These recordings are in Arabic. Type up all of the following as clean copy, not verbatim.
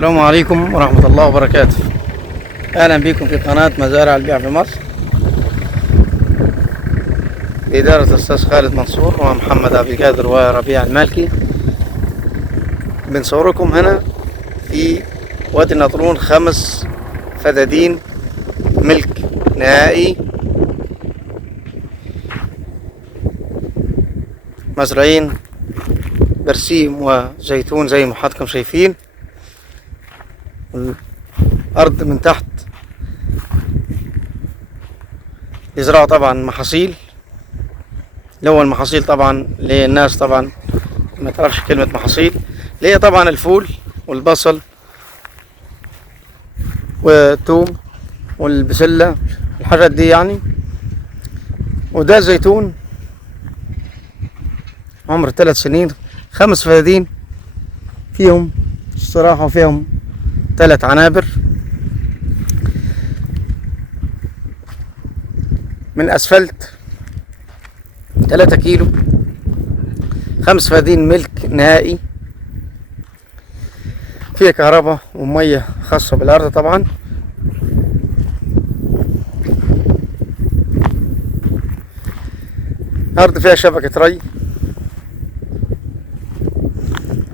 السلام عليكم ورحمة الله وبركاته. أهلا بكم في قناة مزارع البيع في مصر بإدارة الأستاذ خالد منصور ومحمد عبد القادر وربيع المالكي. بنصوركم هنا في وادي النطرون 5 فدادين ملك نهائي مزرعين برسيم وزيتون زي ما حضراتكم شايفين. الأرض من تحت يزرعوا طبعا محاصيل، اللي هو المحاصيل طبعا للناس طبعا ما تعرفش كلمة محاصيل، اللي هي طبعا الفول والبصل والثوم والبسلة الحاجات دي يعني. وده زيتون عمر 3 سنين، 5 فدادين فيهم الصراحة فيهم 3 عنابر من اسفلت 3 كيلو، 5 فدادين ملك نهائي، فيها كهرباء ومية خاصة بالارض طبعا. ارض فيها شبكة ري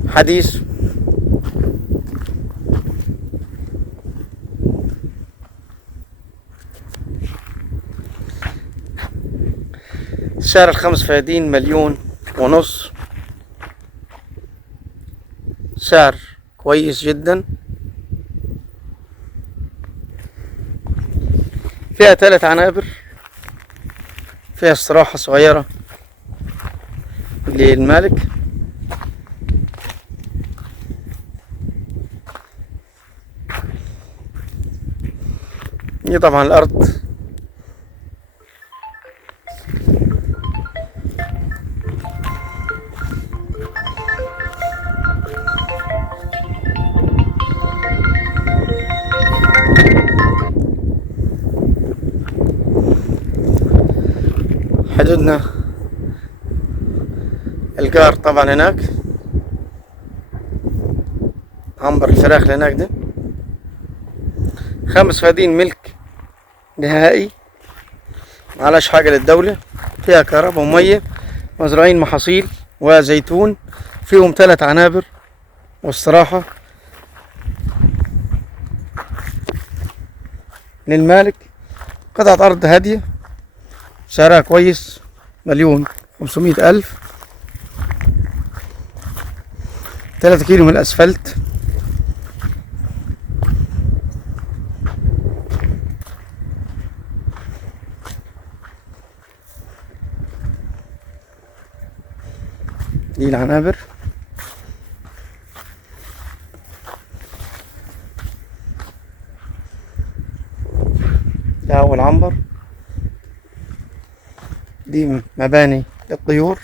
حديث، سعر ال5 فدادين 1.5 مليون، سعر كويس جدا. فيها 3 عنابر، فيها استراحة صغيرة للمالك. دي طبعا الأرض حدودنا الجار طبعا هناك، عنبر الفراخ اللي هناك ده. 5 فدادين ملك نهائي، معلاش حاجة للدولة، فيها كهرباء ومية، مزرعين محاصيل وزيتون، فيهم 3 عنابر واستراحة للمالك. قطعة أرض هادية سعرها كويس، 1,500,000، 3 كيلو من الأسفلت. دي العنابر، ده أول عنبر، دي مباني للطيور.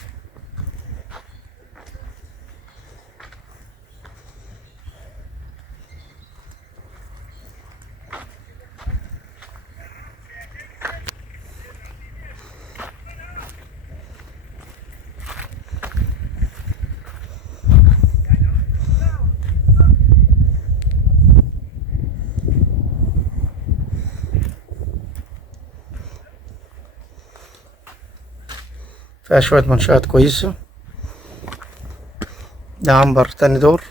فيها شوية منشآت كويسة. ده عنبر تاني دور،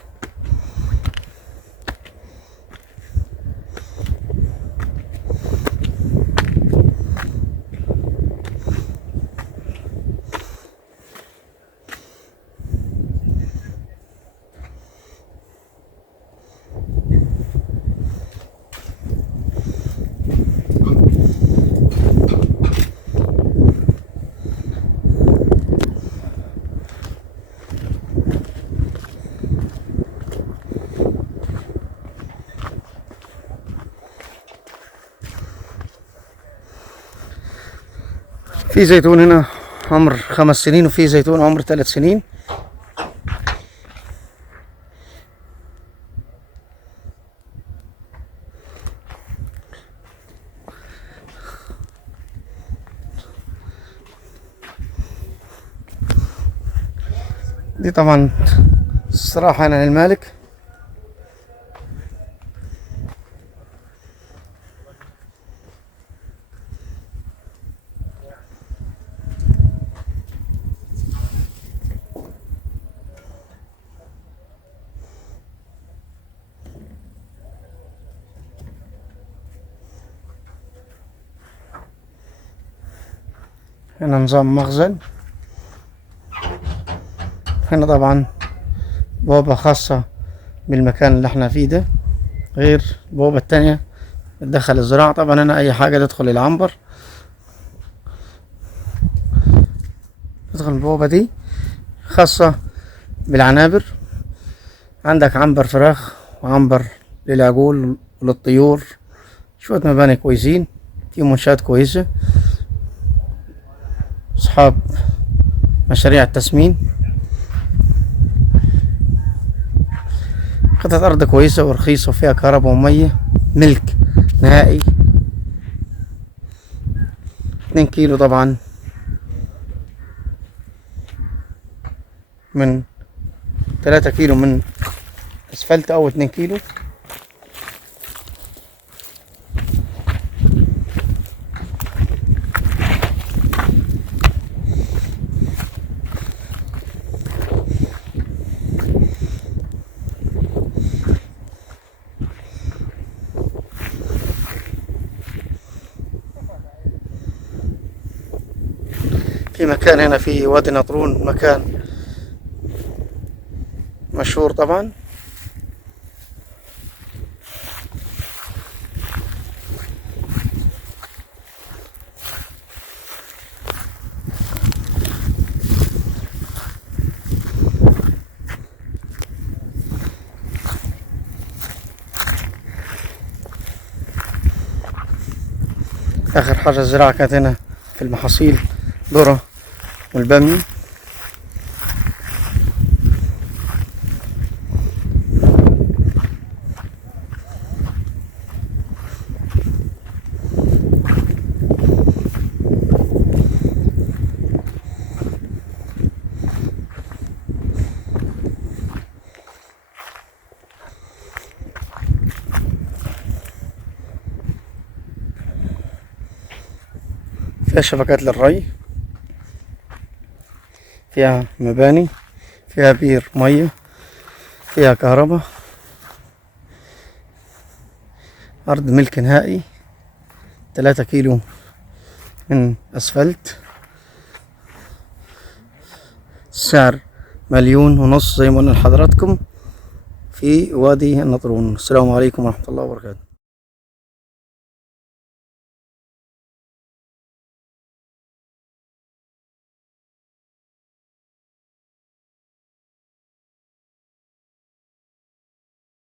في زيتون هنا عمر 5 سنين، وفي زيتون عمر 3 سنين. دي طبعا الصراحة أنا للمالك. هنا نظام مخزن. هنا طبعا بوابة خاصة بالمكان اللي احنا فيه ده، غير البوابة التانية تدخل الزراعة. طبعا هنا أي حاجة تدخل العنبر، تدخل البوابة دي خاصة بالعنابر. عندك عنبر فراخ وعنبر للعجول وللطيور، شوية مباني كويسين، في منشآت كويسة، أصحاب مشاريع التسمين. قطعة أرض كويسة ورخيصة وفيها كهرباء ومية، ملك نهائي. 2 كيلو طبعا من 3 كيلو من اسفلت او 2 كيلو. في مكان هنا في وادي نطرون، مكان مشهور طبعا. اخر حاجة الزراعة كانت هنا في المحاصيل، ذرة والبامية. فيها شبكات للري، فيها مباني، فيها بير مية، فيها كهرباء. أرض ملك نهائي، 3 كيلو من أسفلت، السعر 1,500,000 زي ما قلنا لحضراتكم في وادي النطرون. السلام عليكم ورحمة الله وبركاته.